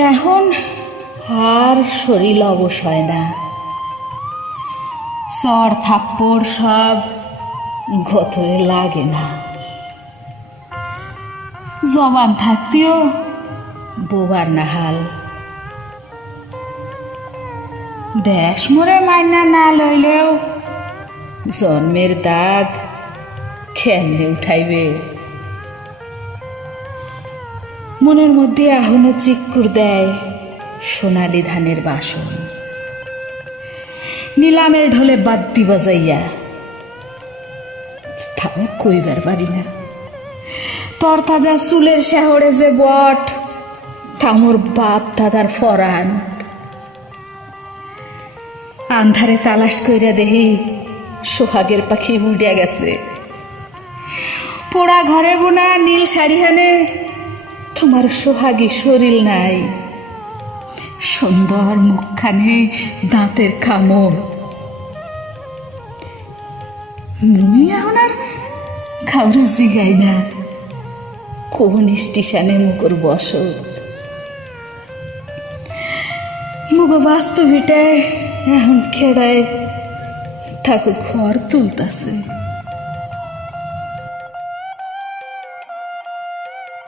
এখন আর শরীর অবশ হয় না, চড় থাপ্পড় সব গতরে লাগে না। জবান থাকতেও বোবার নাহাল, দেশ মোরে মাইনা না লইলেও জন্মের দাগ কেমনে উঠাইবে। মনের মধ্যে এখনো চিক্কুর দেয় সোনালি ধানের বাসন, নিলামের ঢোলে বাদ্যি বাজাইয়া তাও কইবার পারি না। তরতাজা চুলের শেহরে যে বট, তা মোর বাপ দাদার ফরান। আন্ধারে তালাশ কইরা দেহি সোহাগের পাখি উড়িয়া গেছে। পোড়া ঘরে বোনা নীল শাড়ি হানে তোমার সোহাগী শরীর নাই, সুন্দর মুখখানে দাঁতের কামড়। মুই এখন আর কাউরে জিগাই না কোন স্টেশনে মুখর বসত। মুগ বাস্তবিটায় এখন খেড়ায় তাকে ঘর তুলতাছে।